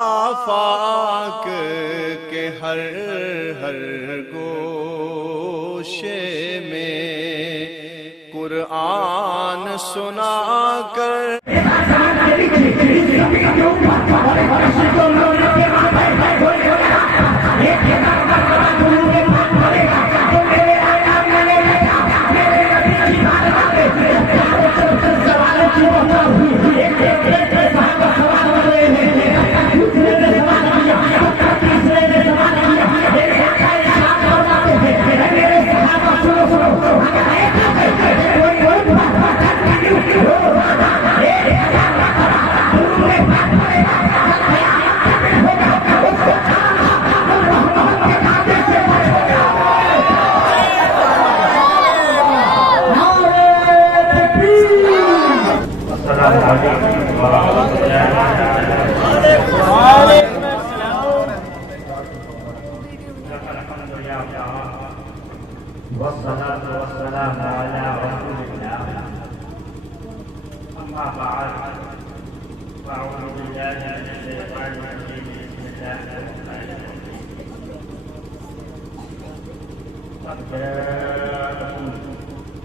آفاق کے ہر ہر گوشے میں قرآن سنا کر والصلاة والسلام على رسول الله أما بعد فأعوذ بالله من الشيطان الرجيم بسم الله الرحمن الرحيم قد جاءكم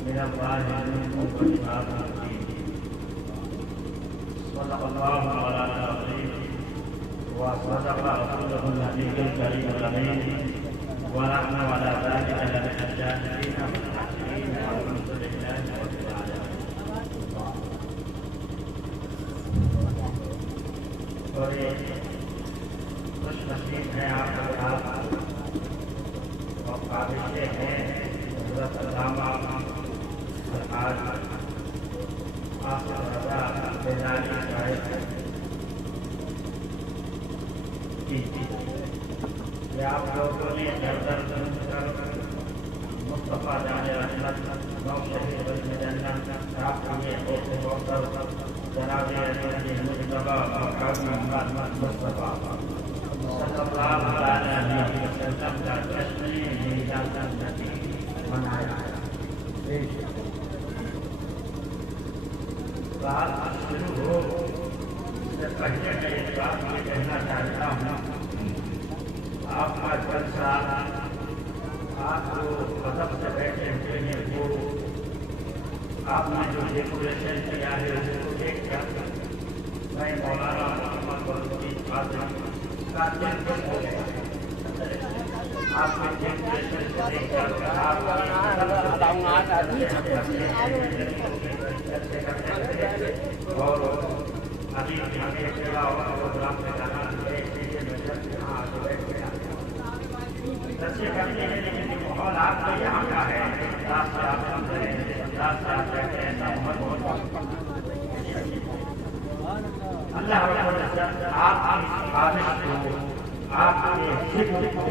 من الله نور وشفاء مبين صدق الله مولانا العظيم وصدق رسوله النبي الكريم الأمين ونحن على ذلك لمن الشاهدين والحاكمين والحمد لله رب العالمين. اور خوش نصیب ہیں آپ حضرات اور قابل ہیں حضرت علامہ سرکار آصف رضا بیزانی صاحب کہ آپ لوگوں نے در در کر مصطفیٰ جان رحمت نو شہید بن جنت آپ کے ایسے موقع جناب علی مصطفیٰ محمد مصطفیٰ صلی اللہ علیہ وسلم کا جشن میلاد النبی منایا ہے. بات شروع ہو اس سے پہلے میں ایک بات یہ کہنا چاہتا ہوں. آپ کا جلسہ آپ جو مذہب سے بیٹھے ہوئے ہیں وہ آپ نے جو ڈیکوریشن کیا ہے اس کو دیکھ کر میں مولانا محمد کی بات کا دل خوش ہو گیا. آپ نے ڈیکوریشن کو دیکھ کر اور ابھی ہمیں اکیلا اور پروگرام میں جانا ہے کرتے ہیں لیکن ماحول آپ کا یہاں کا ہے اللہ آپ کی خواہش کو آپ کے فکر کو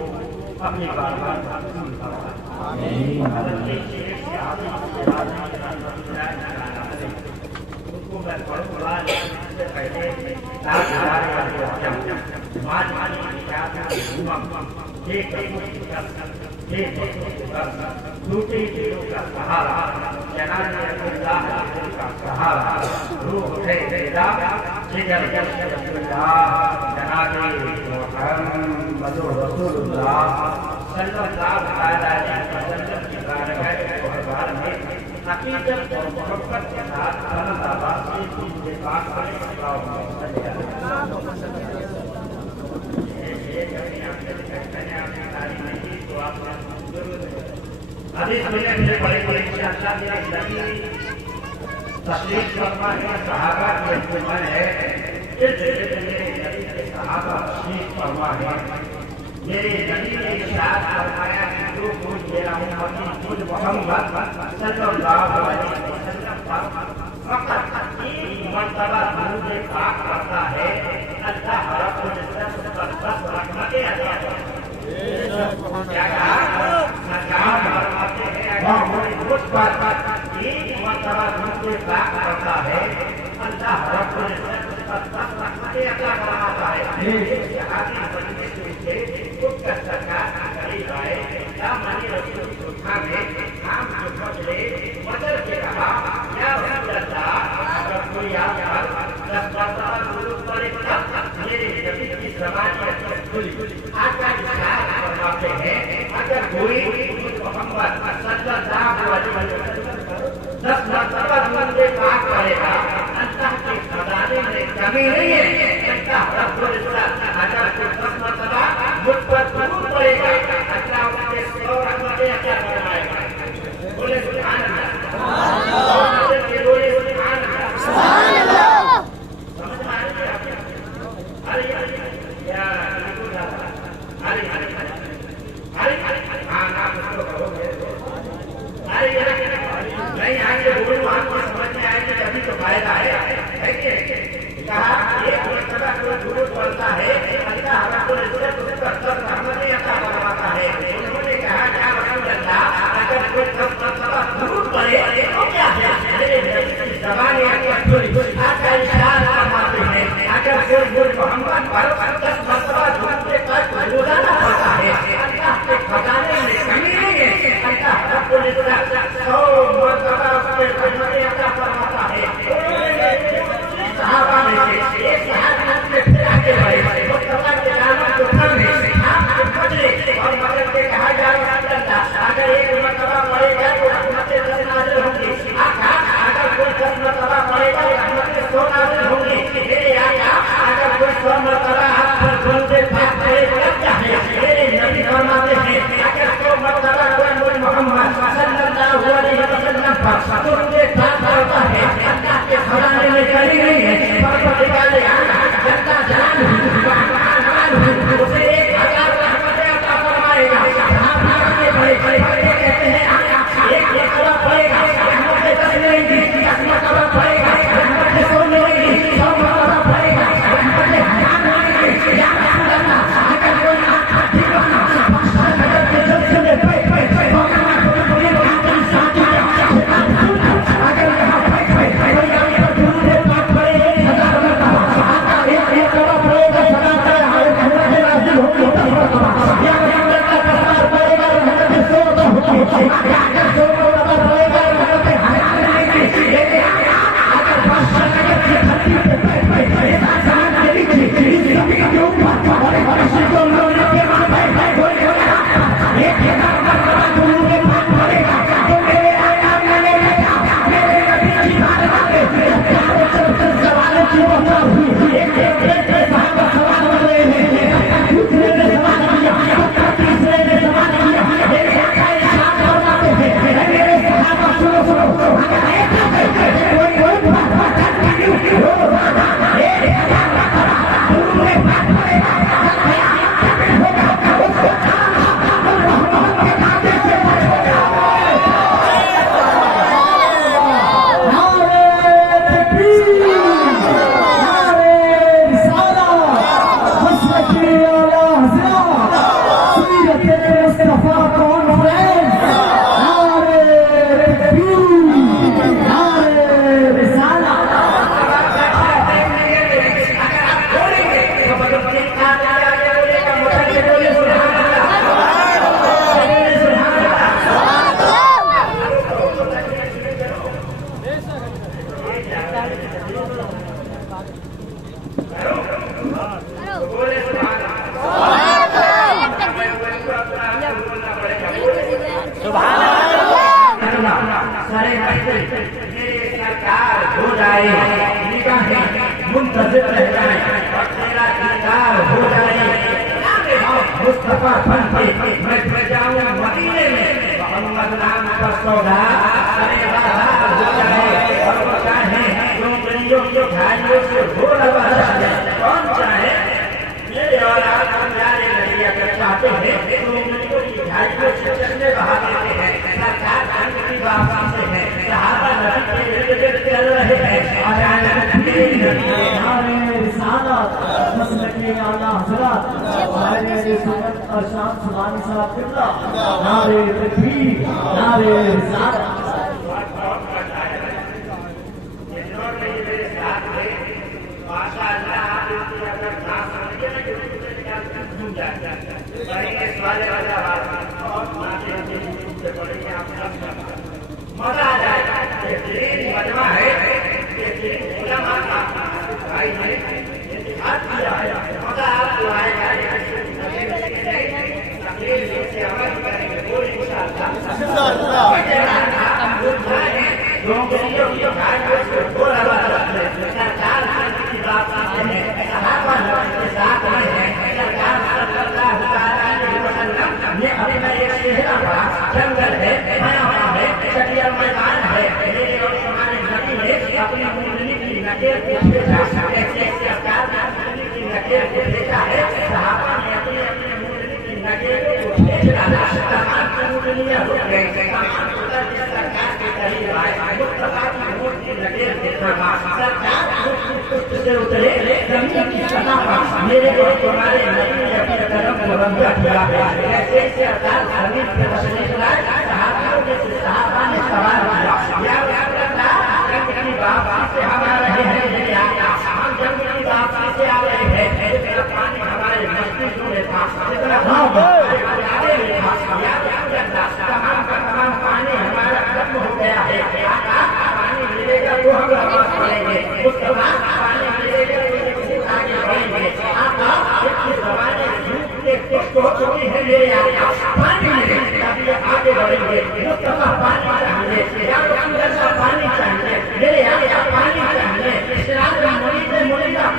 اپنی بارگاہ میں قبول فرمائے. اس کو میں پڑھوں سے پہلے دوسری چیزوں کا سہارا جناب اللہ کا سہارا روح ہے جگر جناب محمد رسول اللہ صلی اللہ علیہ وسلم کی بارگاہ دربار میں عقیدت اور محبت کے ساتھ اللہ تعالیٰ سے کے پاس حدیث میں بڑے بڑے انشاءاللہ تشریف فرما ہے صحابہ کے اجتماع ہے. اس جگہ میرے نبی کے صحابہ تشریف فرما ہے. میرے نبی نے ارشاد فرمایا کہ جو کچھ میرا خود محمد صلی اللہ علیہ وسلم پر فقط ایک مرتبہ درود پاک کرتا ہے اللہ رب العزت اس پر 10 رحمتیں عطا کرتا ہے. کیا کہا؟ اس پر ایک مرتبہ درود پاک کرتا ہے اللہ رب العزت اس پر 10 رحمتیں عطا فرماتا ہے. صحابی بننے سے خود کا سرکار قریب آئے یا مانی رسول سکھا میں ہم جو بدلے بدل کے کہا یا رسول اللہ اگر کوئی آپ پر 10 مرتبہ درود پڑے گا میرے نبی کی आपका इशारा फरमाते हैं अगर कोई मोहम्मद सल्लल्लाहु अलैहि वसल्लम 10 मरतबा दुरूद पाक पढ़ेगा अल्लाह के खजाने में कमी नहीं है। अल्लाह रब्बुल इज्जत अगर कोई 10 मरतबा मुझ पर दुरूद पढ़ेगा अल्लाह उसके 100 रहमतें अता फरमाएगा। बोले सुभान अल्लाह, सुभान अल्लाह, बोले सुभान अल्लाह, सुभान अल्लाह। समझ में आ रही है आपको? अरे या अरे आप उसको कहोगे अरे नहीं आएंगे बोलो आपको समझ में आएंगे तभी तो फायदा है कि कहा एक मरतबा कोई दुरूद पढ़ता है अल्लाह रब्बुल इज्जत उस पर 10 रहमतें अता फरमाता है। उन्होंने कहा क्या रसूल अल्लाह अगर कोई 10 मरतबा दुरूद पढ़े तो क्या है? मेरे नबी की ज़बान आके थोड़ी आपका इशारा फरमाते हैं अगर कोई मोहम्मद पर 10 मरतबा दुरूद पाक रोजाना पढ़ता है अल्लाह के खजाने में कमी नहीं है। अल्लाह रब्बुल इज्जत 100 मरतबा उसके रहमतें अता फरमाता है। सहाबा में से एक सहाबी ने फिर आगे बढ़े मुस्तफा के दामन को थामे हाथ को पकड़े और मगर के कहा जा रसूल अल्लाह अगर एक मरतबा पढ़ेगा तो रहमतें 10 नाज़िल होंगी। आका अगर कोई 10 मरतबा पढ़ेगा तो रहमतें 100 नाज़िल होंगी। मेरे आका अगर कोई 100 मरतबा आप पर दुरूद पाक पढ़ेगा क्या है? मेरे नबी फरमाते हैं अगर 100 मरतबा कोई मोहम्मद सल्लल्लाहु अलैहि वसल्लम पर दुरूद पाक पढ़ता है अल्लाह के खजाने में कमी नहीं है। परवरदिगार आलम जल्ल जलालुहु उसे 1000 रहमतें अता फरमाएगा। आप आगे बढ़े कहते हैं एक मरतबा पढ़ेगा रहमतें 10 मिलेंगी, 10 मरतबा पढ़ेगा रहमतें 100 मिलेंगी, 100 मरतबा पढ़ेगा रहमतें 1000 मिलेंगी। या रसूल अल्लाह अगर कोई आपका दीवाना अगर के सिलसिले पे अगर यहाँ कोई आपका दुरूद पाक पढ़े 1000 मरतबा एक मरतबा पढ़ेगा 1000 रहमतें नाज़िल होंगी। या रसूल अल्लाह 10 बार पढ़ेगा रहमतें 100 होंगी। या अगर 100 मरतबा पढ़ेगा रहमतें 1000 मिलेंगी। लेकिन अगर बादशाह नगर की धरती पे आसमान के नीचे इस जमीन के ऊपर और फर्श को लोने के माथे कोई 1000 मरतबा दुरूद पाक पढ़ेगा तो मेरे आका मेरे नबी की बारगाह में सवालों की वजह हुई। एक साहब सवाल कर रहे हैं, दूसरे ने सवाल किया, तीसरे ने सवाल किया। मेरे आका इरशाद फरमाते हैं मेरे सहाबा सुनो अगर एक कोई बात मुंतज़िर रह जाए और तेरा दीदार हो जाए। मुस्तफा बन के मैं जाऊं मदीने में मोहम्मद नाम का सौदा अरे बाजार हो जाए और वो चाहे जो गलियों के भाइयों से हो रहा है। कौन चाहे मेरे और आप जाने लगी अगर चाहते हैं तो गलियों की भाइयों से चलने बहा देते हैं। सरकार की बात से है सहाबा नबी के इर्द-गिर्द चल रहे हैं और और शाम सुभानी साहब किबला नारे तकबीर नारे रिसालत। माशाअल्लाह आप इसकी अगर ना समझिए ना कि झूम जाए इस वाले वाला और से पढ़ेंगे आप मजा आ जाएगा। बेहतरीन मजमा है, बेहतरीन उलमा का भाई ने हाथ किया है, मजा आपको आएगा। भेजा, ऐसे सरकार ने की नकेल को भेजा है, सहाबा ने अपने अपने मुंडली की नकेल को भेज डाला, तमाम की मुंडलियां रुक गई, तमाम सरकार के करीब आए, मुस्तफा की मुंड की नकेल देखा, सरकार से उतरे जमीन की सतह पर मेरे और तुम्हारे नबी ने अपने कदम को रंगा किया है, ऐसे सरकार जमीन पे तशरीफ लाए, सहाबा ने सवाल किया, या जंग की वापसी से हम आ रहे हैं, हम जंग की वापसी से आ रहे हैं, जितना पानी हमारे मस्जिदों में था, जितना हमारे में था, तमाम का तमाम पानी हमारा खत्म हो गया है, पानी मिलेगा तो हम नमाज पढ़ेंगे, उसके बाद पानी मिलेगा तो आगे बढ़ेंगे, इस जमाने हो चुकी है मेरे यहाँ पानी मिले तभी आगे बढ़ेंगे, मुस्तफा पानी चाहिए, पानी चाहिए, मेरे यहाँ पानी चाहिए, इस्लाम का मुरीद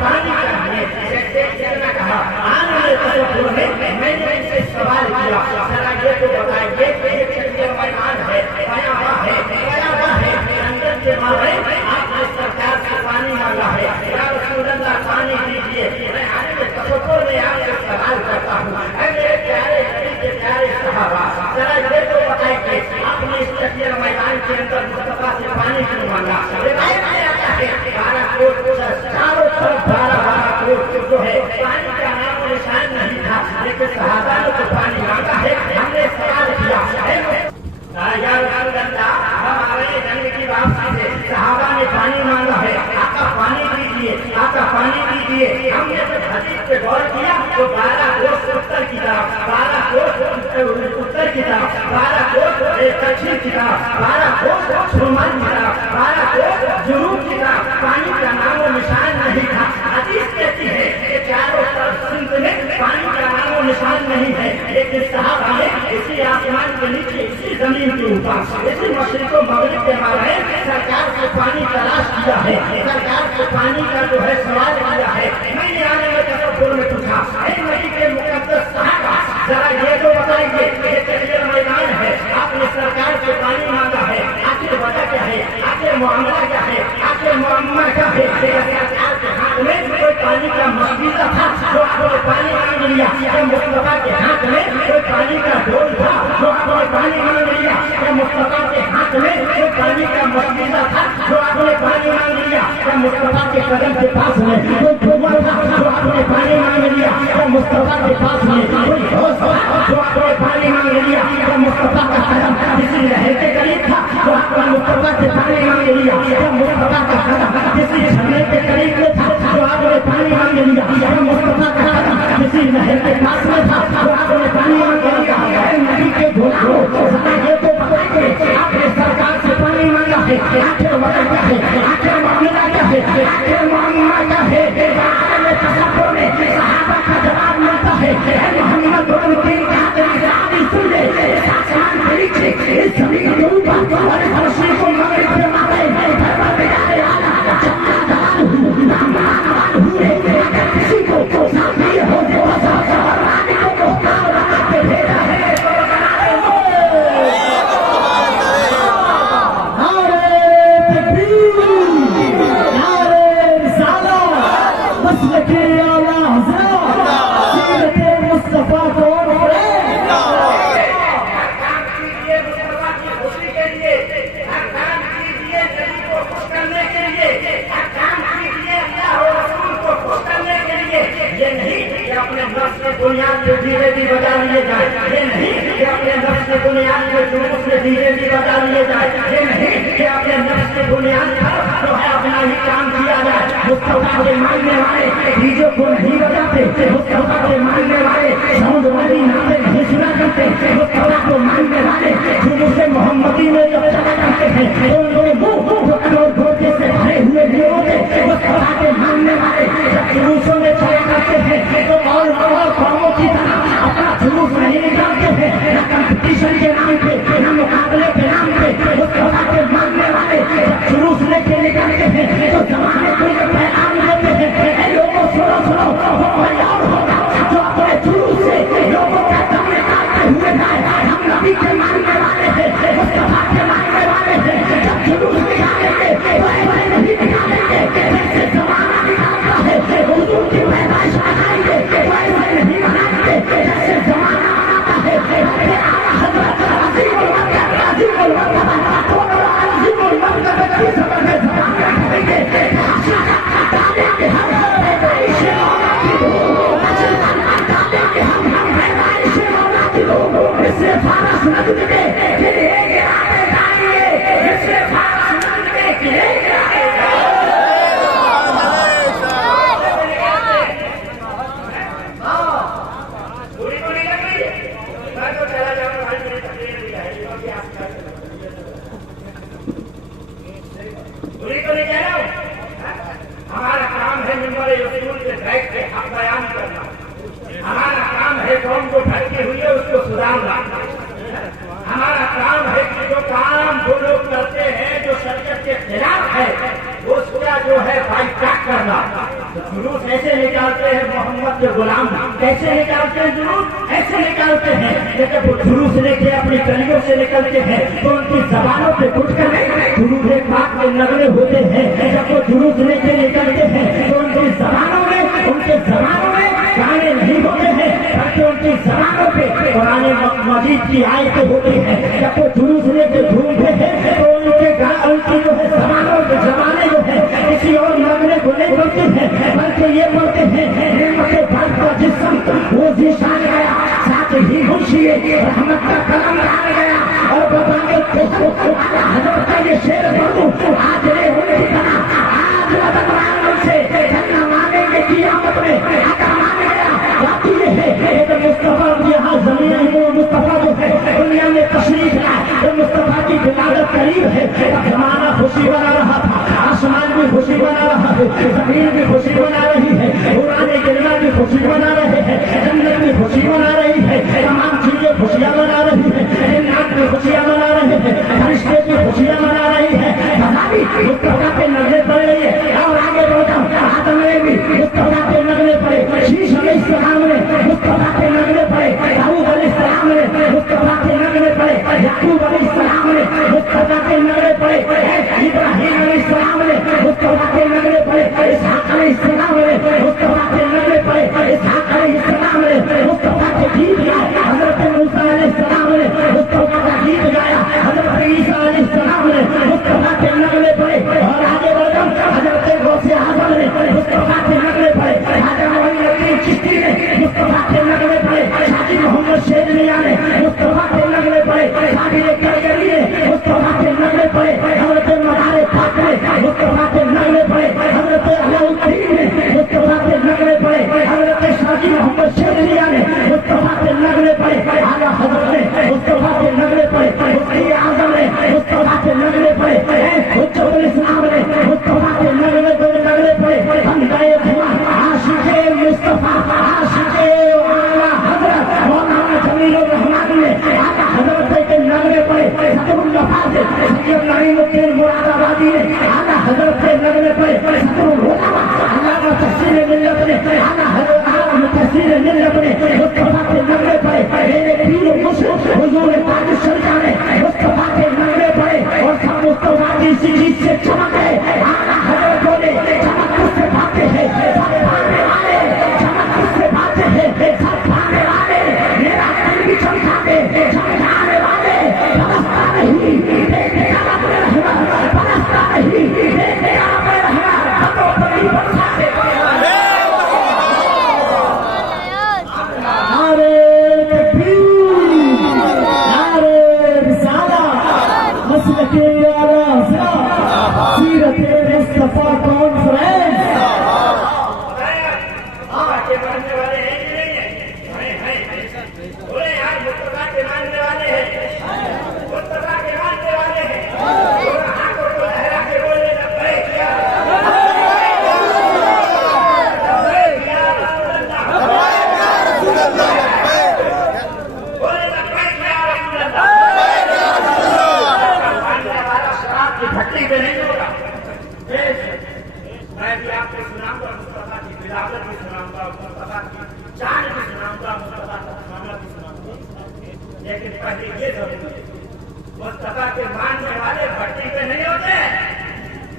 पानी चाहिए, कहा आने वाले तशक्कुर में मैंने इनसे सवाल किया, जरा ये तो बताइए ये मैदान है, बयावा है, अंदर के मारे आपने सरकार से पानी मांगा है, या रसूल अल्लाह पानी दीजिए, मैं आपके तशक्कुर में आपसे सवाल करता हूँ, मेरे प्यारे नबी के प्यारे सहाबा, जरा ये तो बताइए आपने इस तकिया मैदान के अंदर मुस्तफा से पानी क्यों मांगा? रिवायत में आता है 12 करोड़ चारों तरफ 12 करोड़ जो है पानी का नाम निशान नहीं था, लेकिन सहाबा ने तो पानी मांगा है, हमने सवाल किया या रसूल अल्लाह हमारे जंग की वापसी से सहाबा ने पानी मांगा है, आका पानी दीजिए, आका पानी दीजिए, हमने जब हदीस पे गौर किया तो 12 कोस उत्तर की तरफ, 12 कोस उत्तर की तरफ, 12 कोस दक्षिण की तरफ, 12 कोस शुमाल की तरफ, 12 कोस जुनूब की तरफ पानी का नामो निशान नहीं था। हदीस कहती है कि चारों तरफ सिंध में पानी का नामो निशान नहीं है, लेकिन सहाबा ने इसी आसमान के नीचे, इसी जमीन के ऊपर, इसी मशरिक व मगरिब के मारे सरकार से पानी तलाश किया है, सरकार से पानी का जो है सवाल किया है। मैंने आने में तशक्कुर में पूछा, नबी के मुकद्दस सहाबा जरा ये तो बताइए, ये तकिया मैदान है, आपने सरकार से पानी मांगा है, आखिर वजह क्या है, आखिर मामला क्या है, आखिर मुअम्मा क्या है? सरकार के हाथ में कोई पानी का मस्जिदा था जो आपने पानी मांग लिया, या मुस्तफा के हाथ में कोई पानी का ढोल था जो आपने पानी मांग लिया, या मुस्तफा के हाथ में कोई पानी का मस्जिदा था जो आपने पानी मांग लिया, या मुस्तफा के कदम के पास में कोई कुआं था जो आपने पानी मांग लिया, या मुस्तफा के पास में कोई होश था जो आपने पानी मांग लिया, या मुस्तफा का कदम किसी नहर के करीब था जो आपने मुस्तफा से पानी मांग लिया, या मुस्तफा का कदम किसी झरने के करीब में था जो आपने पानी मांग लिया, या मुस्तफा का कदम किसी नहर के पास में था जो आपने पानी मांग लिया। नबी के धोखो ये तो बताइए, आपने सरकार से पानी मांगा है, आखिर वजह क्या है, आखिर मामला क्या है, आखिर मामला क्या है? तशक्कुर में सहाबा का जवाब मिलता है, मोहम्मद सुन ले, आसमान के नीचे, इस जमीन के ऊपर और मशरिक व मगरिब के मारे किसी को सामने हो भेजा है। बुनियाद पे डीजे भी बजा लिए जाए, ये नहीं कि अपने नफ्स के बुनियाद पे जुलूस में डीजे भी बजा लिए जाए, ये नहीं कि अपने नफ्स के बुनियाद पर जो है अपना ही काम किया जाए। मुस्तफा के मानने वाले डीजे को नहीं बजाते, मुस्तफा के मानने वाले साउंड वाली नाते नहीं सुना करते, मुस्तफा को मानने वाले जुलूस मोहम्मदी में जब चला करते हैं तो उन्होंने मुंह धोखे से भरे हुए नहीं होते। मुस्तफा के मानने वाले जब जुलूसों में चला करते हैं तो और कौमों की तरह अपना जुलूस नहीं निकालते हैं, न कंपटीशन के नाम पे, न मुकाबले के नाम पे। मुस्तफा के मानने वाले जुलूस लेके निकलते हैं तो जमाने को ये पैगाम देते हैं, लोगों सुनो और होगा जो अपने जुलूस से लोगों का दम निकालते हुए जाए। हम नबी के मानने वाले हैं, मुस्तफा के मानने वाले हैं। کے غلام کیسے نکالتے ہیں جلوس؟ ایسے نکالتے ہیں کہ جب وہ جلوس لے کے اپنی گلیوں سے نکلتے ہیں تو ان کی زبانوں پہ گھٹ کر جلوس پاک کے نغمے ہوتے ہیں. جب وہ جلوس لے کے نکلتے ہیں تو ان کی زبانوں میں گانے نہیں ہوتے ہیں بلکہ ان کی زبانوں پہ قرآن مجید کی آیتیں ہوتی ہیں. جب وہ جلوس لے کے گھومتے ہیں تو ان کی جو ہے زبانیں جو ہے کسی اور نغمے کو نہیں بولتے ہیں بلکہ یہ بولتے ہیں نعمت بھر کا جسم وہ ذیشان گیا ساتھ ہی خوشی رحمت کا قلم ڈال گیا اور حضرت کا یہ شعر پڑھوں آج رے ہونے کی طرح آج بدمران سے جنہ مانیں گے قیامت میں آقا مان گیا. بات یہ ہے کہ مصطفیٰ یہاں زمین میں مصطفیٰ جو ہے دنیا میں تشریف لائے مصطفیٰ کی ولادت قریب ہے. زمانہ خوشی بنا رہا تھا آسمان بھی خوشی بنا رہا ہے زمین بھی خوشی بنا رہی ہے قرآن کریم بھی خوشی بنا رہے ہیں جنت بھی خوشی بنا رہی ہے تمام چیزیں خوشیاں منا رہی ہے جنات بھی خوشیاں منا رہے ہیں فرشتے بھی خوشیاں منا رہی ہے مصطفیٰ کے نغمے پڑ رہی ہے. اور آگے بڑھتا آدم نے بھی مصطفیٰ کے نغمے پڑے شیش علیہ السلام نے مصطفیٰ کے نغمے پڑے داؤد علیہ السلام نے مصطفیٰ کے نغمے پڑے یعقوب علیہ السلام نے مصطفیٰ کے نغمے پڑے ابراہیم علیہ السلام نے مصطفیٰ کے نغمے پڑے اسحاق علیہ السلام نے مصطفیٰ کے نغمے پڑے اسحاق علیہ السلام نے مصطفیٰ کے گیت گائے حضرت موسیٰ علیہ السلام نے مصطفیٰ کا گیت گایا حضرت عیسیٰ علیہ السلام نے مصطفیٰ کے نغمے پڑے اور آگے بڑھم حضرت غوث اعظم نے مصطفیٰ کے نغمے پڑے حضرت معین الدین چشتی نے مصطفیٰ کے نغمے پڑے حاجی محمد شیر میاں نے مصطفیٰ کے نغمے پڑے حاجی کرگری نے مصطفیٰ کے نغمے پڑے حضرت مدار پاک نے مصطفیٰ کے نغمے پڑے حضرت علاء الدین نے مصطفیٰ کے نغمے پڑے حضرت حاجی محمد شیر میاں نے مصطفیٰ کے نغمے پڑے اعلیٰ حضرت نے مصطفیٰ کے نغمے پڑے مفتی اعظم نے مصطفیٰ کے نغمے پڑے حجت الاسلام نے مصطفیٰ کے نغمے پڑے ہم گئے عاشق مصطفیٰ عاشق اعلیٰ حضرت مولانا جمیل الرحمان نے آقا حضرت کے نغمے پڑے صدر النفاذ سید نعیم الدین مراد آبادی نے آقا حضرت کے نغمے پڑے صدر العلماء علامہ تحسین ملت نے آقا حضرت تحسین ملت نے مصطفیٰ کے نغمے پڑے میرے پیر مسلم حضور پاک شرکا نے مصطفیٰ کے نغمے پڑے اور سب مصطفیٰ کی چیز سے چمک ہے آقا حضرتوں نے چمک اس سے باتیں ہیں سب پانے والے چمک اس سے باتیں ہیں سب پانے والے میرا دل بھی چمکاتے چمکانے والے پرستا نہیں دیکھے آپ رحمت پرستا نہیں دیکھے آپ رحمت ہموں پر ہی برساتے لیکن پہلے یہ ضروری ہے مصطفیٰ کے ماننے والے بھٹی پہ نہیں ہوتے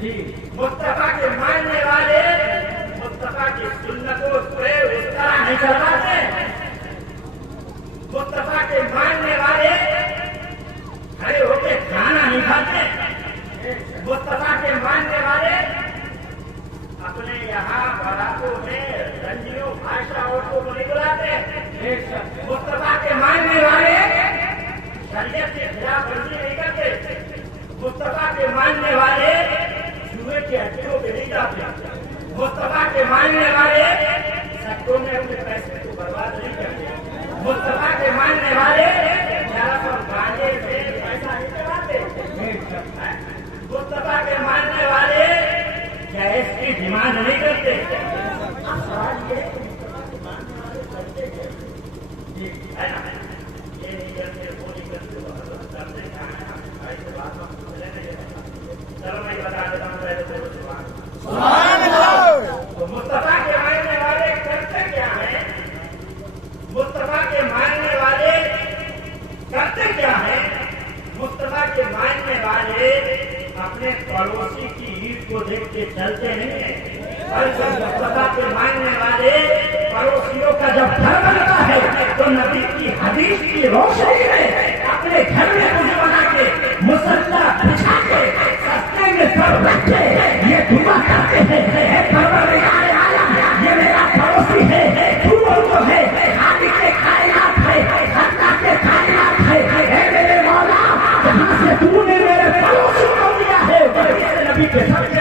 جی مصطفیٰ کے ماننے والے مصطفیٰ کی سنتوں پہ اس طرح نہیں چلواتے مصطفیٰ کے ماننے والے کھڑے ہو کے کھانا نہیں کھاتے مصطفیٰ کے ماننے والے اپنے یہاں باراتوں میں رنجیوں بھاشا عورتوں کو نہیں بلاتے مصطفیٰ کے ماننے والے شریعت کے خلاف ورزی نہیں کرتے مصطفیٰ کے ماننے والے جوئے کے ہڈیوں پہ نہیں جاتے مصطفیٰ کے ماننے والے سٹوں میں اپنے پیسے کو برباد نہیں کرتے مصطفیٰ کے ماننے والے گانے سے پیسہ نہیں چلاتے مصطفیٰ کے ماننے والے اس کی ڈیمانڈ نہیں کرتے سوال یہ چلو میں بتا دیتا ہوں پہلے تو مصطفیٰ کے ماننے والے کرتے کیا ہے मुस्तफा के मानने वाले करते क्या है? मुस्तफा के मानने वाले अपने पड़ोसी की ईद को देख के चलते हैं। और जब मुस्तफा के मानने वाले पड़ोसियों का जब घर बनता है तो नबी की हदीस की रोशनी में अपने घर में कुछ बना के मुसल्ला बिछा के सस्ते में सब रख के ये दुआ करते हैं, हे परवरदिगार आलम, ये मेरा पड़ोसी है, तू वो है, खाली के कायनात है, अल्लाह के कायनात है, हे मेरे मौला, जहाँ से तूने मेरे पड़ोसी को दिया है मेरे नबी के सबसे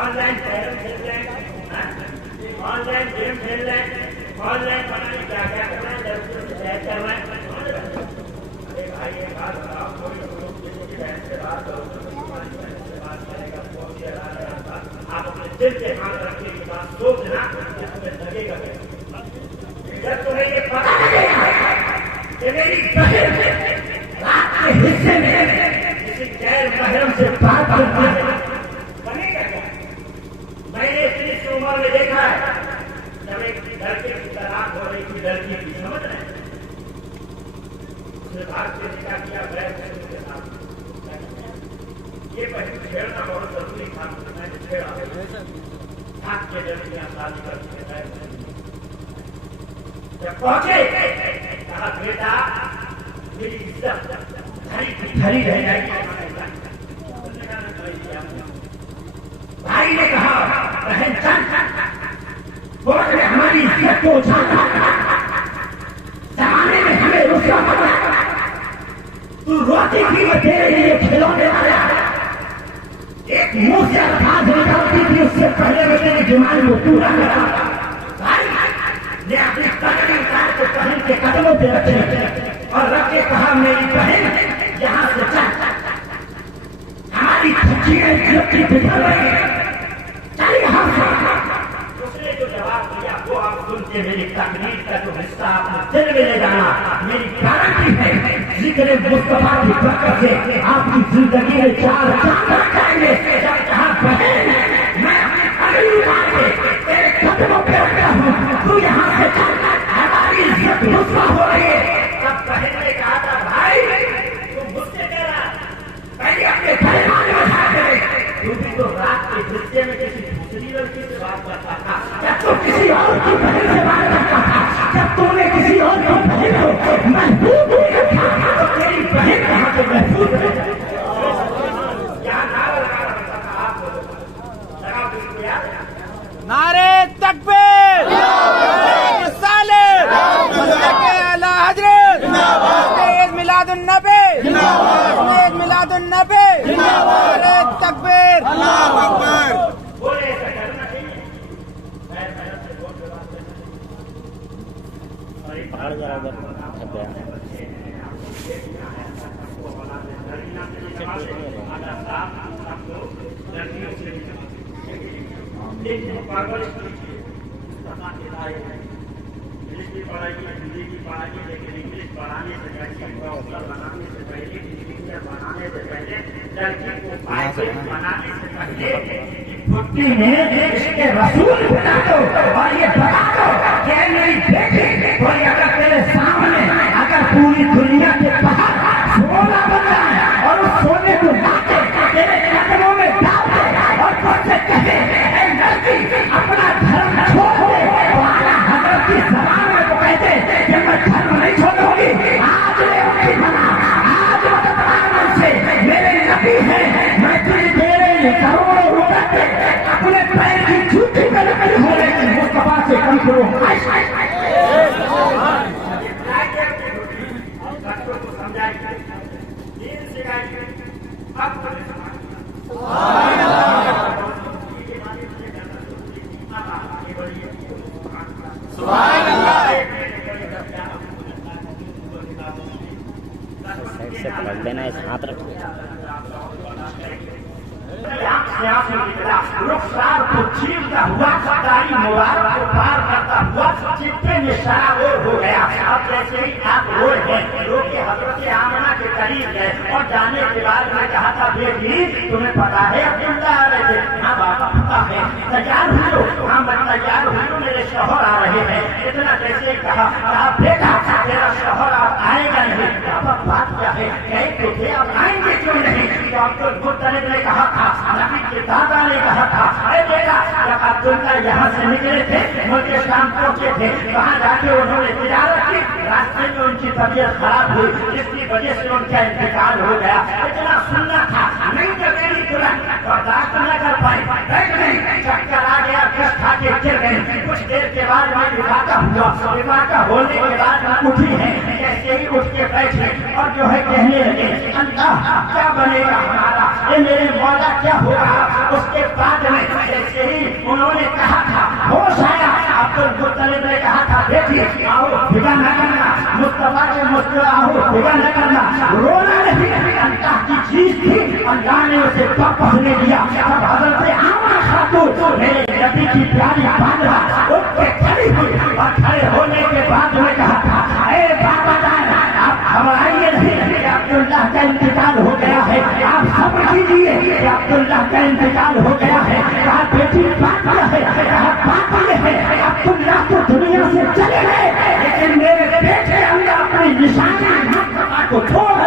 ऑनलाइन खेल रहे हैं, ऑनलाइन गेम खेल रहे हैं, ऑनलाइन पता नहीं क्या क्या कर रहे हैं, लड़कियों से चैट कर रहे हैं। अरे भाई ये बात बताओ, कोई लोग किसी की बहन से बात करो, तुम्हारी बहन से बात करेगा, बहुत ही आप अपने दिल के हाथ रख के बात सोचना, इसमें लगेगा जब तुम्हें ये पता लगेगा कि मेरी बहन रात के हिस्से में किसी गैर महरम से बात करती है, बनेगा क्या? मैंने इतनी उम्र में देखा है जब एक लड़के की तलाक हो रही थी, लड़की की, समझ रहे हैं, उसने भाग से निकाह किया गैर महरम के साथ। ये पहले छेड़ना बहुत जरूरी था, मैंने छेड़ा, भाग के लड़कियां शादी करती है। जब पहुंचे कहा बेटा मेरी इज्जत धरी रह जाएगी। भाई ने कहा बहन चल, कोर्ट में हमारी इज्जत को उछाला, जमाने में हमें रुसवा पड़ा, तू रोती थी वो तेरे लिए खिलौने वाला, एक मुंह से अल्फाज निकालती थी, उससे पहले मैं तेरी जुबान को पूरा करा। भाई ने अपनी पगड़ी उतार के बहन के कदमों पे रखे और रख के कहा मेरी बहन यहाँ से चल, हमारी खुशियां इज्जत बिखर रही है, चल यहाँ से। उसने जो जवाब दिया वो आप सुन के मेरी तकरीर का जो हिस्सा आपने दिल में ले जाना, मेरी गारंटी है जिक्र मुस्तफा की बरकत से आपकी जिंदगी में चार चांद लग जाएंगे। जब कहा बहन मैं अपनी पगड़ी उतार के तेरे कदमों पे रखता हूँ, तू यहाँ से चल, हमारी इज्जत रुसवा हो रही है। तब बहन ने कहा था भाई तुम मुझसे कह रहा पहले अपने परिवार में उठा के, तू भी तो रात के गुस्से में किसी दूसरी लड़की से बात करता था, जब तू किसी और की बहन से बात करता था, जब तूने किसी और की बहन को महबूब रखा तो तेरी बहन कहाँ से महबूब रहे? यहाँ नारा लगा रहा था आप लगा किसी याद है? नारे तकबीर, सालिम, आला हजरत, ईद मिलादुन नबी, ईद मिलादुन नबी, नारे तकबीर, अल्लाहू अकबर। बोले ऐसा करना चाहिए, मैं मेहनत से वोट करवा देता हूं। और एक बार जरा उधर छप गया है, लड़कियों से परवरिश इंग्लिश की पढ़ाई, हिंदी की पढ़ाई, लेकिन इंग्लिश पढ़ाने से पहले, बनाने से पहले, इंजीनियर बनाने से पहले, लड़की को पायलट बनाने से पहले छुट्टी में इसके रसूल बना दो और ये बता दो कि मेरी बेटी कोई अगर तेरे सामने अगर पूरी दुनिया के बाहर सोना बन जाए और उस सोने को लाके तेरे कदमों में डाल दे और तुझसे कहे लड़की अपना धर्म छोड़ दे, तो आला हजरत की ज़बान में तो कहते कि मैं धर्म नहीं छोड़ूंगी। आज ले बना, आज बता से मेरे नबी है, मैं तुझे तेरे करोड़ों रुपए अपने पैर की जूती में लगे हो रहे मुस्तफा से कम करो। बच्चों को समझाइए, दीन सिखाइए, अब से पलट देना, इस हाथ रखो। आंख से आंसू निकला, रुखसार को चीरता हुआ, दाढ़ी मुबारक को पार करता हुआ, चित्ते में शराबोर हो गया। अब जैसे ही आप रोए हैं, रो के हजरत आमना के करीब गए और जाने के बाद मैं कहा था बेटी तुम्हें पता है अब्दुल्ला आ रहे थे? हाँ बाबा पता है। तैयार हुई हो? हाँ मैं तैयार हुई हूँ, मेरे शौहर आ रहे हैं। इतना जैसे ही कहा बेटा तेरा शौहर आएगा नहीं। बाबा बात क्या है? कहे तो थे अब आएंगे क्यों नहीं? तो अब्दुल मुत्तलिब ने कहा था, नबी के दादा ने कहा था, अरे बेटा जब अब्दुल्ला यहाँ से निकले थे, मुल्क शाम पहुंचे थे, वहाँ जाके उन्होंने तिजारत की, रास्ते में उनकी तबीयत खराब हुई, जिसकी वजह से उनका इंतकाल हो गया। इतना सुनना था, नहीं तो मेरी तुरंत बर्दाश्त न कर पाई, बैठ गई, चक्कर आ गया, कष्ट खा के गिर गई। कुछ देर के बाद मैं विवाह हुआ, विवाह होने के बाद उठी है, जैसे ही उठ के बैठे और जो है कहने लगे अल्लाह क्या बनेगा हमारा, ये मेरे मौला क्या होगा। उसके बाद में जैसे ही उन्होंने कहा था होश आया, अब्दुल मुत्तलिब ने कहा था बेटी आओ फिक्र न करना, मुस्तफा के मुस्तफा आओ फिक्र न करना, रोना नहीं, अल्लाह की चीज थी, अल्लाह ने उसे वापस ले लिया। अब हजरत आमना खातून मेरे नबी की प्यारी बादरा उठ के खड़ी हुई और खड़े होने के बाद में कहा था अरे बाबा जान आप घबराइए नहीं, अब्दुल्ला का इंतकाल हो गया है, आप सब्र कीजिए, अब्दुल्ला का इंतकाल हो गया है। कहा बेटी बात क्या है? कहा बात ये है अब्दुल्ला तो दुनिया से चले गए, लेकिन मेरे बेटे अंदर अपनी निशानी को छोड़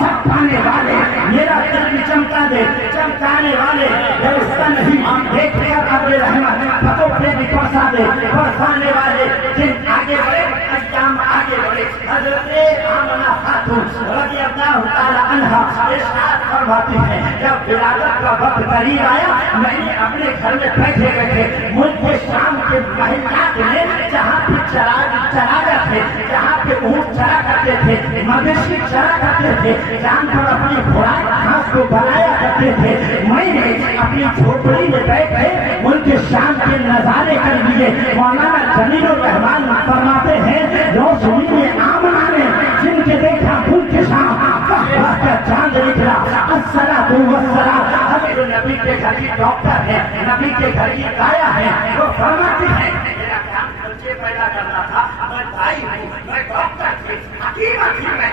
सब पाने वाले मेरा दिल चमका दे, चमकाने वाले व्यवस्था नहीं देख लिया काबिल रहमत पतों पे भी बरसा दे, बरसाने वाले दिन आगे बढ़े, अय्याम आगे बढ़े। हजरत आमना खातून रज़ियल्लाहु ताला अन्हा इरशाद फरमाती है जब विलादत का वक्त करीब आया, मैंने अपने घर में बैठे बैठे मुल्क शाम के महिलात में जहाँ पे चरागा थे, जहाँ पे ऊँट चरा करते थे, मवेशी चरा करते थे, जानवर अपनी खुराक घास को बनाया करते थे, मैंने अपनी झोपड़ी में बैठ के मुल्क शाम के नजारे कर लिए। मौलाना जमीनुर रहमान फरमाते हैं रोशनी में आमना ने जिनके देखा मुल्क शाम का चांद निकला। अस्सलातु वस्सलाम हजरत नबी के घर की डॉक्टर है, नबी के घर की काया है, वो फरमाती है मेरा काम बच्चे पैदा करना था, मैं भाई हूँ, मैं डॉक्टर थी, हकीमत थी, मैं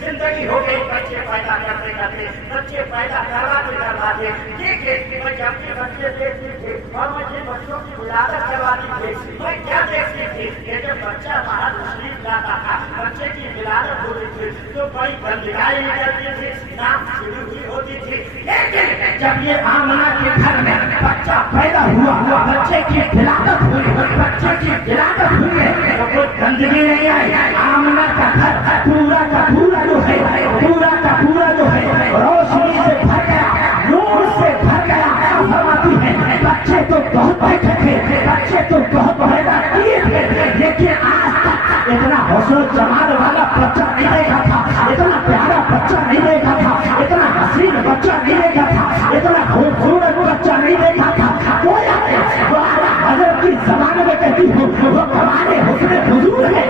जिंदगी हो गई बच्चे पैदा करते करते, बच्चे पैदा करवाते। देखिए मैं जब भी बच्चे देखती थी और मुझे बच्चों की विलादत करवाती थी, मैं क्या देखती थी ये जब बच्चा बाहर तशरीफ लाता था, बच्चे की विलादत होती थी तो बड़ी गंदगाई निकलती थी, नाम शुरू होती थी। लेकिन जब ये आमना के घर में बच्चा पैदा हुआ, बच्चे की विलादत हुई, बच्चे की विलादत हुई है तो कोई गंदगी नहीं आई। आमना का घर पूरा का पूरा जो है, पूरा का पूरा जो है रोशनी से भर गया, नूर से भर गया। फरमाती है बच्चे तो बहुत बैठे थे, बच्चे तो बहुत पैदा किए थे, लेकिन आज तक इतना हुस्न जमाल वाला बच्चा नहीं देखा था, इतना प्यारा बच्चा नहीं देखा था, इतना हसीन बच्चा नहीं देखा था, इतना खूबसूरत बच्चा नहीं देखा था। हजरत की जमाने में कहती हूँ वो कमाने हुस्ने हुजूर है,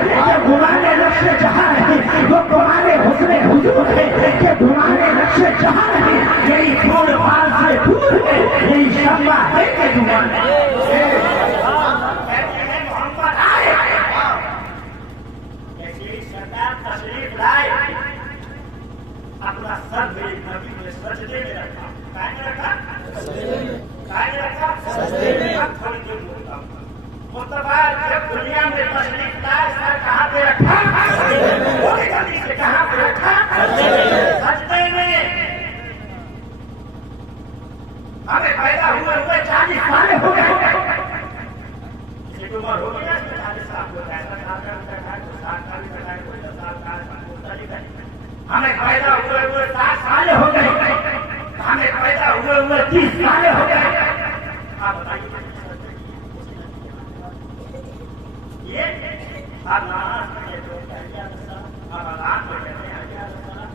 घुमाने नक्शे जहाँ नहीं, वो कमाने हुस्ने हुजूर है कि घुमाने नक्शे जहाँ नहीं। यही दूर पाल से दूर है, यही शम्मा है कि जुबान तशरीफ लाए, अपना सर मेरे नबी ने सजदे में रखा, मुस्तफा जब दुनिया में तशरीफ लाए सर कहाँ पे रखा? कहाँ पे रखा? सजदे में। हमें पैदा हुए 40 साल हो गए, उम्र हो गई ना 40 साल हो गए, 60 साल का भी बैठा है, कोई 10 साल का हमें पैदा हुए 60 साल हो गए, हमें पैदा हुए 30 साल हो गए। आप बताइए ये आप नाराज नहीं तो आप आजाद में कहते हैं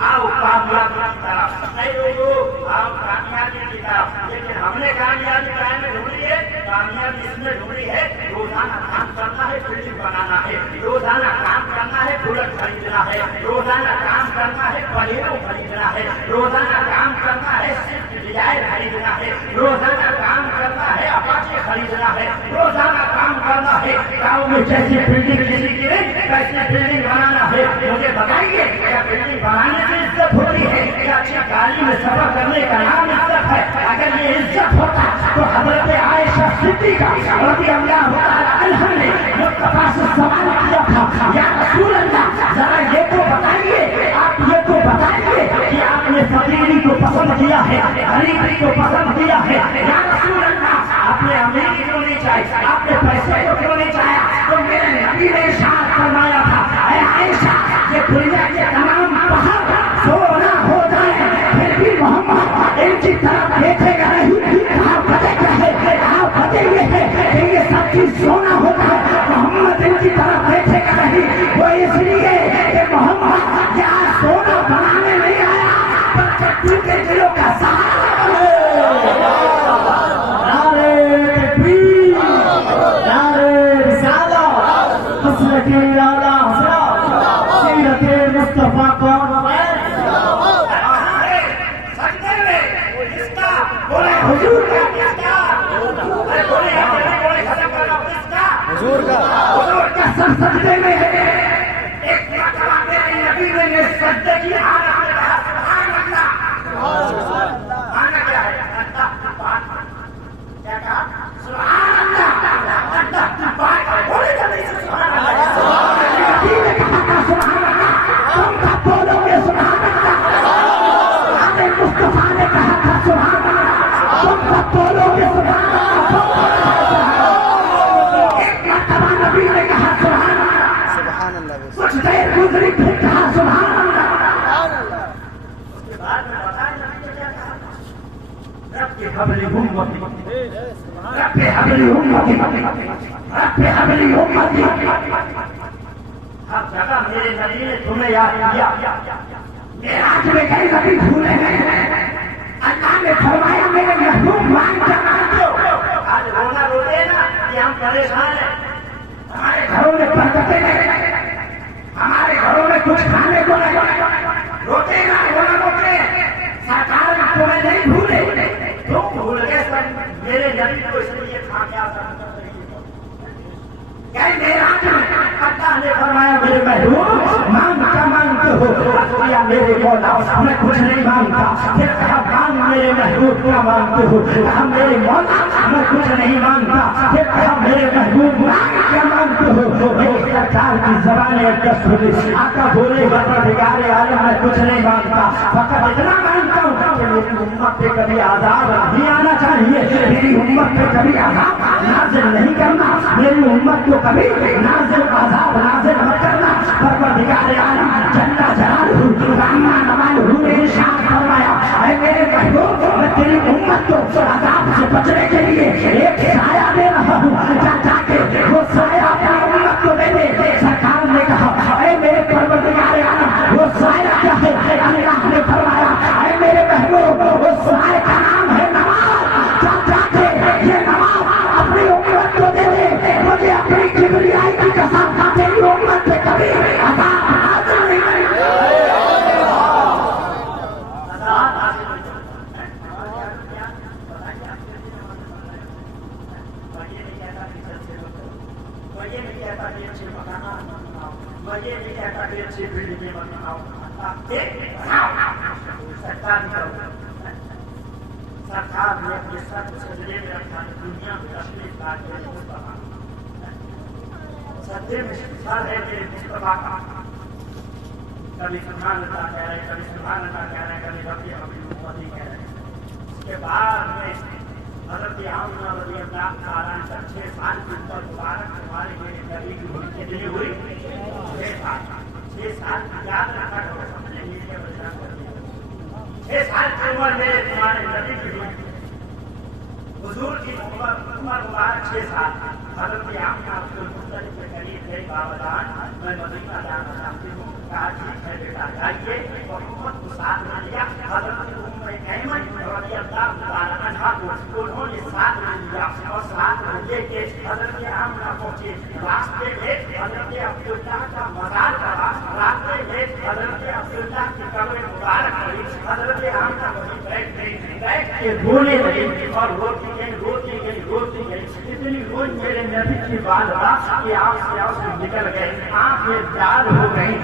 आओ कामयाबी की तरफ, नहीं लोगों आओ कामयाबी की तरफ। लेकिन हमने कामयाबी में ढूंढी है, कामयाबी इसमें ढूंढी है रोजाना काम करना है, फिल्म बनाना बनाना है, रोजाना काम करना है, बुलेट खरीदना है, रोजाना काम करना है, पलेरो खरीदना है, रोजाना काम करना है, स्विफ्ट डिजायर खरीदना है, रोजाना काम करना है, अपाचे खरीदना है, रोजाना काम करना है, गाँव में जैसी बिल्डिंग किसी की वैसी बिल्डिंग बनाना है। मुझे बताइए क्या बिल्डिंग बनाने से इज्जत होती है या अच्छी गाड़ी में सफर करने का नाम इज्जत है? अगर ये इज्जत होता तो हजरत आयशा सिद्दीका रज़ियल्लाहु ताला अन्हा ने मुस्तफा से सवाल किया था, या रसूल अल्लाह जरा ये तो बताइए, आप ये तो बताइए कि आपने फकीरी को पसंद किया है, गरीबी को पसंद किया है, या रसूल अल्लाह आपने अमीरी क्यों नहीं चाहिए, आपने पैसे को क्यों नहीं चाहा? तो मेरे नबी ने इरशाद फरमाया था, ऐ आयशा ये दुनिया के तमाम पहाड़ सोना हो जाए फिर भी मोहम्मद इनकी तरफ देखेगा नहीं। कहाँ बचेगा है, कहाँ बचेंगे है कि ये सब चीज सोना होता है, मोहम्मद इनकी तरफ देखेगा नहीं। वो इसलिए कि मोहम्मद यहाँ सोना बनाने नहीं आया पर चट्टू के दिलों का सहारा है। नारे तकबीर, नारे रिसालत, हज़रत आला सीरत मुस्तफा कौन हुजूर का सब सजदे में है। एक मरतबा मेरे नबी ने सजदे की हालत में कहा सुभान अल्लाह। आना क्या है? क्या कहा? सुभान अल्लाह। अल्लाह की बात बोले जल्दी से सुभान अल्लाह। नबी ने कहा था सुभान अल्लाह, तुम कब बोलोगे सुभान अल्लाह? हमें मुस्तफा ने कहा था सुभान अल्लाह, तुम कब बोलोगे सुभान अल्लाह? एक मरतबा नबी ने कहा सुभान अल्लाह, कुछ देर गुजरी फिर कहा सुभान अल्लाह। उसके बाद में बताया नबी ने क्या कहा? रब्बे हबली उम्मती, रब्बे हबली उम्मती, रब्बे हबली उम्मती। हर जगह मेरे नबी ने तुम्हें याद किया। मेराज में कई नबी भूले गए, अल्लाह ने फरमाया मेरे महबूब मांग कर मांग दो। आज रोना रोते ना कि हम परेशान हैं, हमारे घरों में बरकतें नहीं, हमारे घरों में कुछ खाने को नहीं, रोते ना रोना रोते। सरकार तुम्हें नहीं भूले, तुम भूल गए सब मेरे नबी को, इसलिए खा क्या अल्लाह ने फरमाया मेरे महबूब मांग क्या मांगते हो? या मेरे मौला मैं कुछ नहीं मांगता। फिर कहा मांग मेरे महबूब क्या मांगते हो? कहा मेरे मौला मैं कुछ नहीं मांगता। फिर कहा मेरे महबूब मांग क्या मांगते हो? मेरी सरकार की जबान खुली, आका बोले परवरदिगार आलम मैं कुछ नहीं मांगता, फकत इतना मांगता हूँ कि मेरी उम्मत पे कभी आजाद नहीं आना चाहिए, मेरी उम्मत पे कभी आजाद नाजिल नहीं करना, मेरी उम्मत को कभी नाजिल आजाद नाजिल मत करना। परवरदिगार आलम जल्ला जलालहू रहमान नवालहू ने इरशाद फरमाया, ऐ मेरे महबूब मैं तेरी उम्मत को अजाब से बचने के लिए एक साया दे रहा हूँ, जाके वो साया अपनी उम्मत को दे दे। सरकार ने कहा ऐ मेरे परवरदिगार आलम वो साया क्या है? अल्लाह ने फरमाया ऐ मेरे महबूब वो साया का नाम है नमाज, जाके ये नमाज अपनी उम्मत को दे दे। मुझे अपनी किबरियाई की कसम खा तेरी उम्मत पे कभी अजाब नाज़िल नहीं करेगा। सरकार ने अपने सर सजदे में रखा, दुनिया में तशरीफ लाके मुस्तफा सजदे में सर है मेरे मुस्तफा का। कभी सुभान अल्लाह कह रहे, कभी सुभान अल्लाह कह रहे, कभी रब्बी हबली उम्मती कह रहे। उसके बाद में हज़रत आमना रज़ियल्लाहु ताला अन्हा 6 साल की उम्र मुबारक हमारे मेरे नबी की हुई कितनी हुई? 6 साल याद रखा करो, समझे लीजिए बचा कर 6 साल की उम्र मेरे तुम्हारे नबी की हुई। हुजूर की उम्र मुबारक 6 साल। हज़रत आमना अब्दुल मुत्तलिब के करीब गई, बाबा मैं मदीना जाना चाहती हूँ। कहा ठीक है बेटा जाइए, और उम्मत को साथ में लिया। हज़रत उम्मे ऐमन रज़ियल्लाहु ताला अन्हा को उन्होंने साथ में लिया और साथ में लेके हज़रत आमना पहुंचे। रास्ते में अब्दुल्ला का मज़ार करा, रात में एक हज़रत अब्दुल्ला की कब्र मुबारक करी, हज़रत आमना वहीं बैठ के रोने लगी और रोती गई। इतनी रोज मेरे नबी की वालदा कि आंसू निकल गए, आंखें लाल हो गई,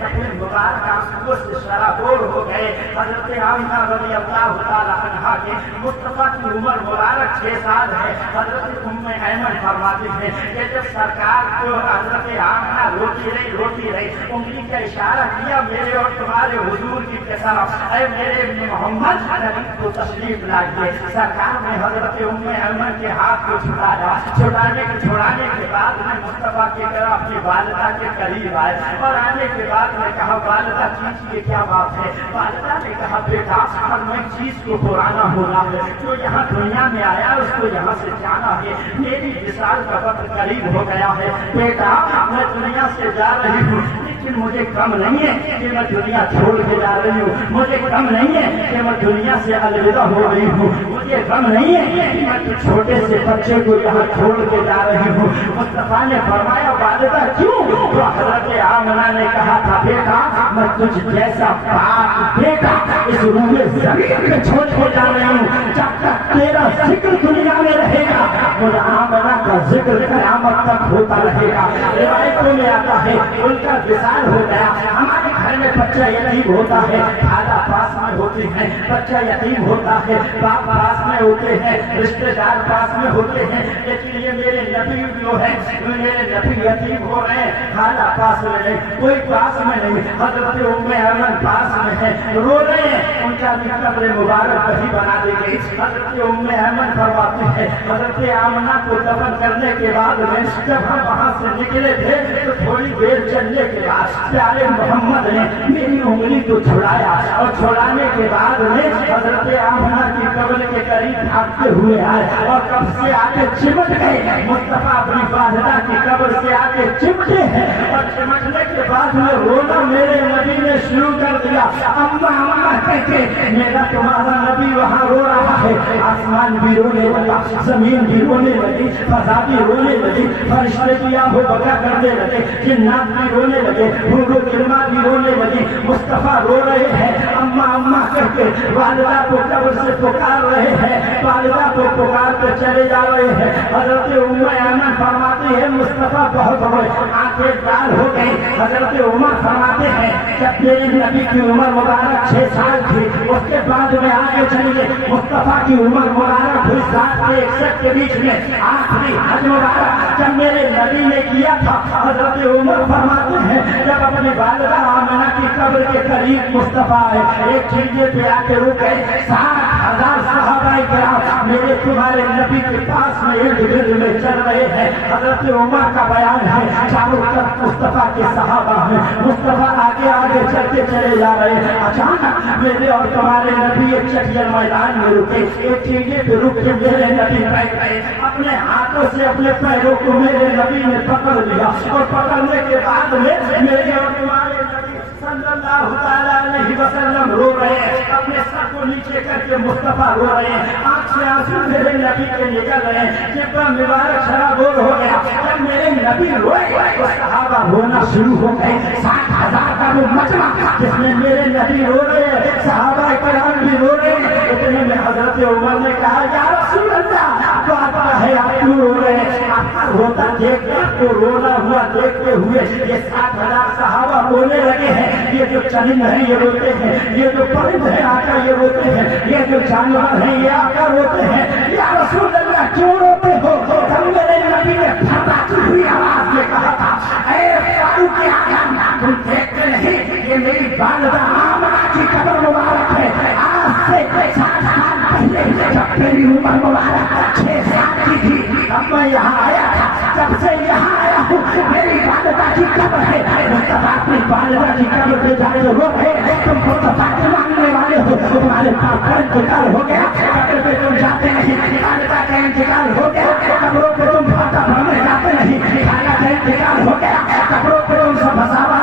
कपड़े मुबारक आंसुओं से शराबोर हो गए। हज़रत आमना रज़ी अल्लाह तआला अन्हा के मुस्तफा की उम्र मुबारक 6 साल है। हज़रत उम्मे ऐमन फरमाती है कि जब सरकार को हज़रत आमना रोती रही, उंगली का इशारा किया मेरे और तुम्हारे हुजूर की कसम, ऐ मेरे मोहम्मद नबी को तशरीफ लाइए। सरकार ने हज़रत उम्मे ऐमन के हाथ को छुड़ाया, छुड़ाने के बाद में मुस्तफा की तरह अपनी वालिदा के करीब आए और आने के बाद में कहा वालिदा कीजिए क्या बात है। वालिदा ने कहा बेटा हर नई चीज को पुराना होना है, जो यहाँ दुनिया में आया उसको यहाँ से जाना है। मेरी विशाल का वक्त करीब हो गया है बेटा, मैं दुनिया से जा रही हूँ, लेकिन मुझे कम नहीं है कि मैं दुनिया छोड़ के जा रही हूँ, मुझे कम नहीं है कि मैं दुनिया से अलविदा हो रही हूँ, मुझे कम नहीं है कि मैं तो छोटे से बच्चे को यहाँ छोड़ के जा रही हूँ। मुस्तफा ने फरमाया वालिदा क्यों? तो हज़रत आमना ने कहा था बेटा मैं तुझ जैसा पाक बेटा इस रूहे ज़मीन में छोड़ के जा रही हूँ, जब तक तेरा जिक्र दुनिया में रहेगा मुझे आमना का जिक्र क़यामत तक होता रहेगा। रिवायतों में आता है उनका विशाल हो गया। हमारे घर में बच्चा यतीम होता है, खाला पास में होते हैं, बच्चा यतीम होता है, बाप पास में होते हैं, रिश्तेदार पास में होते हैं, लेकिन ये मेरे नबी जो है मेरे नबी यतीम हो रहे हैं, खाला पास में नहीं, कोई पास में नहीं। हज़रत उम्मे ऐमन पास में है, रो रहे हैं, उनका भी कब्र मुबारक वही बना दी गई। हज़रत उम्मे ऐमन फरमाती है हज़रत आमना को दफन करने के बाद में जब हम वहाँ से निकले थे तो थोड़ी देर चलने के बाद प्यारे मोहम्मद ने मेरी उंगली को छुड़ाया और छुड़ाने के बाद में हज़रत आमना की कब्र के करीब भागते हुए आए और कब से आके चिमट गए। मुस्तफा अपनी वालिदा की कब्र से आके चिमटे हैं और चिमटने के बाद में रोना मेरे नबी ने शुरू कर दिया। अम्मा अम्मा कहते मेरा तुम्हारा नबी वहाँ रो रहा है। आसमान भी रोने लगा, जमीन भी रोने लगी, फज़ा भी रोने लगी, फरिश्ते भी आहो बका करने लगे, जिन्नात भी रोने लगे, हुर्र किरमा भी रोने लगी। मुस्तफा रो रहे हैं अम्मा अम्मा करके, वालिदा को कब्र से पुकार रहे हैं, वालिदा को पुकार कर चले जा रहे हैं। हज़रत उम्मे ऐमन फरमाती है मुस्तफा बहुत रोए, आंखें लाल हो गई। हज़रत उमर फरमाते हैं जब मेरे नबी की उम्र मुबारक 6 साल थी, उसके बाद में आगे चलिए मुस्तफा की उम्र मुबारक हुई 7 से 61 के बीच में आखिरी हज मुबारक जब मेरे नबी ने किया था। हज़रत उमर फरमाते हैं जब अपनी वालिदा आमना की कब्र के करीब मुस्तफा आए, एक चिड़िए पे आके रुक गए। 60,000 सहाबाए किराम मेरे तुम्हारे नबी के पास में इर्द गिर्द में चल रहे हैं। हज़रत उमर का बयान है चारों तरफ मुस्तफा के सहाबा हैं, मुस्तफा आगे आगे चलते चले जा रहे हैं। अचानक मेरे और तुम्हारे नबी एक चटियल मैदान में रुके, एक चिड़िए पे रुक के मेरे नबी बैठ गए। अपने हाथों से अपने पैरों को मेरे नबी ने पकड़ लिया और पकड़ने के बाद में मेरे और तुम्हारे नबी सल्लल्लाहु अलैहि वसल्लम रो रहे हैं, अपने सर को नीचे करके मुस्तफा रो रहे हैं, आंख से आंसू मेरे नबी के निकल रहे हैं। जिब्बा मुबारक शराबोर हो गया। जब मेरे नबी रोए तो सहाबा रोना शुरू हो गए। 60,000 का वो मजमा जिसमें मेरे नबी रो रहे हैं, सहाबा किराम भी रो रहे हैं। इतने में हज़रत उमर ने कहा या रसूल अल्लाह तो आता है आप क्यों रो रहे हैं? आपका रोता देख आपको रोना हुआ देखते हुए ये 60,000 सहाबा रोने लगे हैं। ये जो चरिंद है ये रोते हैं, ये जो परिंद है आका ये रोते हैं, ये जो जानवर है ये आका रोते हैं। या रसूल अल्लाह क्यों रोते हो? तब मेरे नबी ने फरमाती हुई आवाज में कहा था ऐ फारूक आज़म तुम देखते नहीं ये मेरी वालिदा आमना की कब्र मुबारक है। आज से 60 साल पहले जब मेरी उम्र मुबारक 6 साल की थी तब मैं यहाँ आया था, जब से यहाँ आया हूँ मेरी वालिदा की कब्र है। मुस्तफा अपनी वालिदा की कब्र पे जाके रो रहे, तुम मुस्तफा के मांगने वाले हो, तुम्हारे पास का इंतकाल हो गया, कब्र पे तुम जाते नहीं, वालिदा का इंतकाल हो गया, कब्रों पे तुम फाता भरने जाते नहीं, खाला का इंतकाल हो गया, कब्रों पे तुम सवार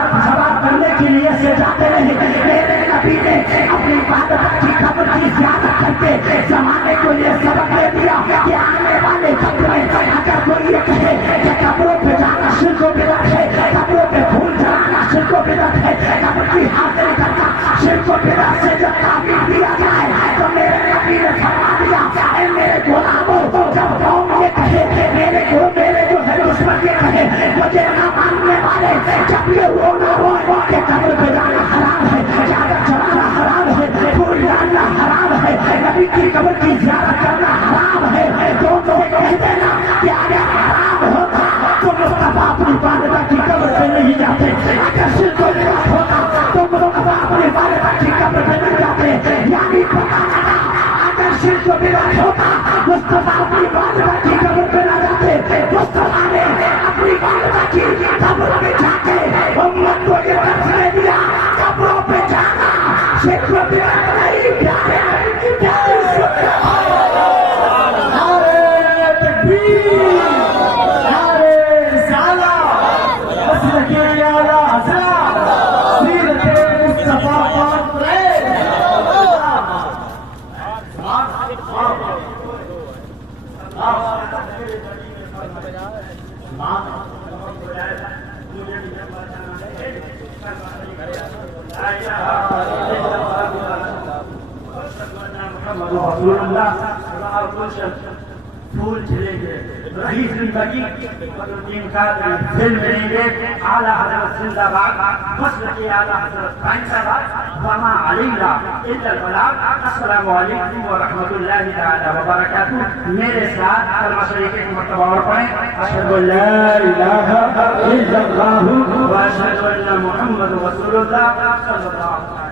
करने के लिए से जाते नहीं। मेरे नबी ने अपनी वालिदा की कब्र की ज़ियारत करके जमाने को ये सबक दे दिया कि आने वाले वक्त में अगर कोई ये कहे कि कब्रों पे जाना शिर्क बिदअत है, कब्रों पे و بدعت ہے قبر کی حاضری کرنا شرک و بدعت سے جب تعبیر دیا جائے تو میرے نبی نے فرما دیا اے میرے غلاموں جب قوم یہ کہے میرے جو ہے دشمن یہ کہے مجھے نہ ماننے والے جب یہ رونا ہو کہ قبر پہ جانا حرام ہے چادر چڑھانا حرام ہے پھول ڈالنا حرام ہے نبی کی قبر کی زیارت کرنا حرام ہے دونوں کہہ دینا کہ اگر حرام ہوتا تو مصطفیٰ اپنی والدہ کی قبر پہ نہیں جاتے اگر شرک و بدعت ہوتا تو مصطفیٰ اپنی والدہ کی قبر پہ نہیں جاتے یعنی پتا لگا اگر شرک و بدعت ہوتا مصطفیٰ اپنی والدہ کی قبر پہ نہ جاتے مصطفیٰ نے اپنی والدہ کی قبر پہ جا کے امت کو یہ فیصلہ دیا قبروں پہ جانا شرک و بدعت نہیں پیارے رسول اللہ پھول چلیں گے رہی زندگی ان کا دل دیں گے اعلیٰ حضرت زندہ باد مسلک اعلیٰ حضرت فائنساباد وما علینا الا البلاغ السلام علیکم ورحمۃ اللہ تعالی وبرکاتہ میرے ساتھ کلمہ شریف ایک مرتبہ اور پڑھیں اشہد ان لا الہ الا اللہ واشہد ان محمد رسول اللہ صلی اللہ علیہ وسلم